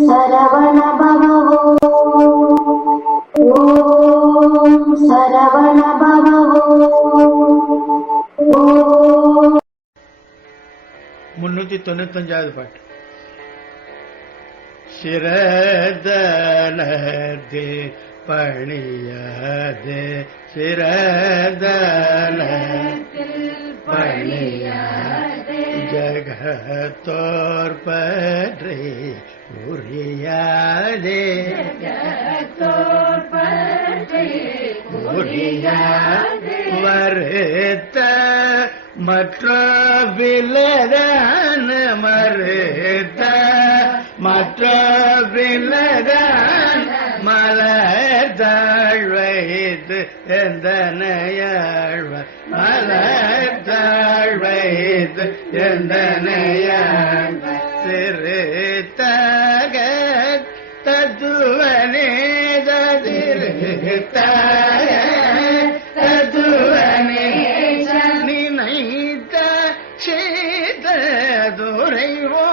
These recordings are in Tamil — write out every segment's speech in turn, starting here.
சரவண பவோ ஓம் சரவண பவோ ஓம் முன்னூத்தி தொண்ணூத்தஞ்சாவது பாட்டு சிறதலது பணியாது சிறதலது ஜகத்தோர் பற்றி உரியாதே வருத்த மற்ற விலதான மறுத்த மற்ற விலதான் மலர்தாழ் வைத்து எந்தனையாழ்வ மலர்தாழ் வைத்து எந்தனையாழ்வ திருத்தக தத்துவனே திருத்தக தத்துவனே நினைத்த சீத துறைவோனே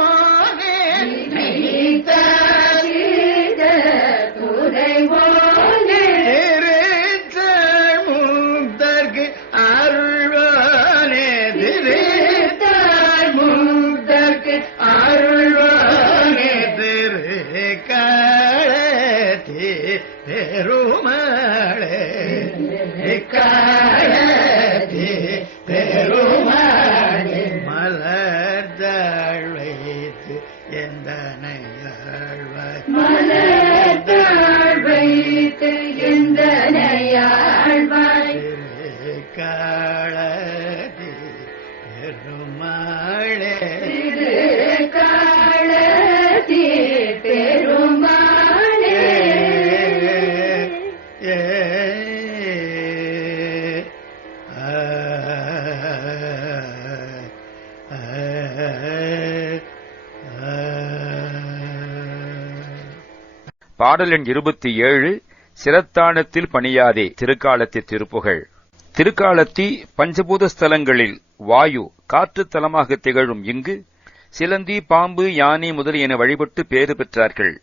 வைத்து எந்தனையாழ்வாய் மலர்தாழ் வைத்து எந்தனையாழ்வாய் காளதி பெருமாளே பாடல் எண் இருபத்தி ஏழு சிரத்தானத்தில் பணியாதே திருக்காலத்தி திருப்புகழ் திருக்காலத்தி பஞ்சபூத ஸ்தலங்களில் வாயு காற்று தலமாக திகழும் இங்கு சிலந்தி பாம்பு யானை முதலியன வழிபட்டு பேறு பெற்றார்கள்.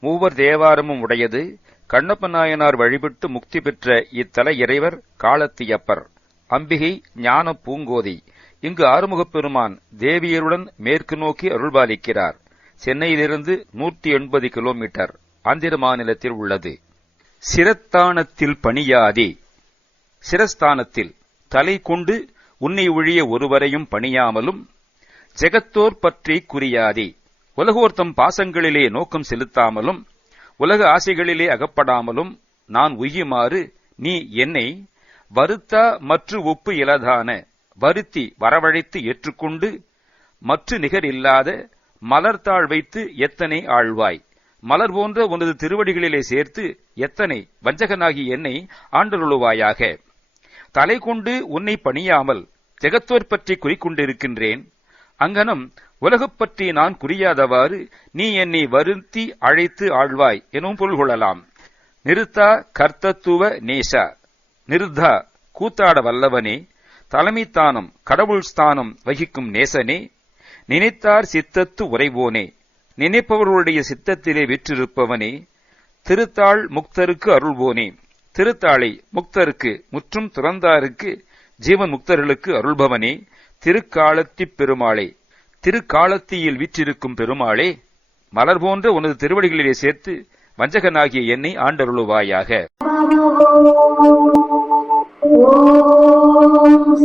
மூவர் தேவாரமும் உடையது. கண்ணப்ப நாயனார் வழிபட்டு முக்தி பெற்ற இத்தல இறைவர் காலத்தியப்பர். அம்பிகை ஞான பூங்கோதை. இங்கு ஆறுமுகப் பெருமான் தேவியருடன் மேற்கு நோக்கி அருள்பாலிக்கிறார். சென்னையிலிருந்து நூற்றி எண்பது கிலோமீட்டர். ஆந்திர மாநிலத்தில் உள்ளது. சிரத்தானத்தில் பணியாதே. சிரஸ்தானத்தில் தலை கொண்டு உன்னை ஒழிய ஒருவரையும் பணியாமலும் ஜெகத்தோர் பற்றி குறியாதே. உலகோர்த்தம் பாசங்களிலே நோக்கம் செலுத்தாமலும் உலக ஆசைகளிலே அகப்படாமலும் நான் உய்யுமாறு நீ என்னை வருத்தா மற்ற ஒப்பு இலதான வருத்தி வரவழைத்து ஏற்றுக்கொண்டு மற்ற நிகர் இல்லாத மலர்த்தாள் வைத்து எத்தனை ஆழ்வாய்? மலர் போன்ற உனது திருவடிகளிலே சேர்த்து எத்தனை வஞ்சகனாகி என்னை ஆண்டருளுவாயாக. தலை கொண்டு உன்னை பணியாமல் ஜெகத்தோர் பற்றி குறிக்கொண்டிருக்கின்றேன். அங்கனம் உலகப் பற்றி நான் குறியாதவாறு நீ என்னை வருத்தி அழைத்து ஆழ்வாய் எனும் பொருள் கொள்ளலாம். நிறுத்தா கர்த்தத்துவ நேசா. நிருத்தா கூத்தாட வல்லவனே. தலைமைத்தானம் கடவுள் ஸ்தானம் வகிக்கும் நேசனே. நினைத்தார் சித்தத்து உறைவோனே. நினைப்பவர்களுடைய சித்தத்திலே விற்றிருப்பவனே திருத்தாள் முக்தருக்கு அருள்வோனே திருத்தாளை முக்தருக்கு முற்றும் துறந்தாருக்கு ஜீவன் முக்தர்களுக்கு அருள்பவனே. திருக்காலத்தி பெருமாளே திருக்காலத்தியில் வீற்றிருக்கும் பெருமாளே மலர் போன்ற உனது திருவடிகளிலே சேர்த்து வஞ்சகனாகிய என்னை ஆண்டருளுவாயாக. ஓம்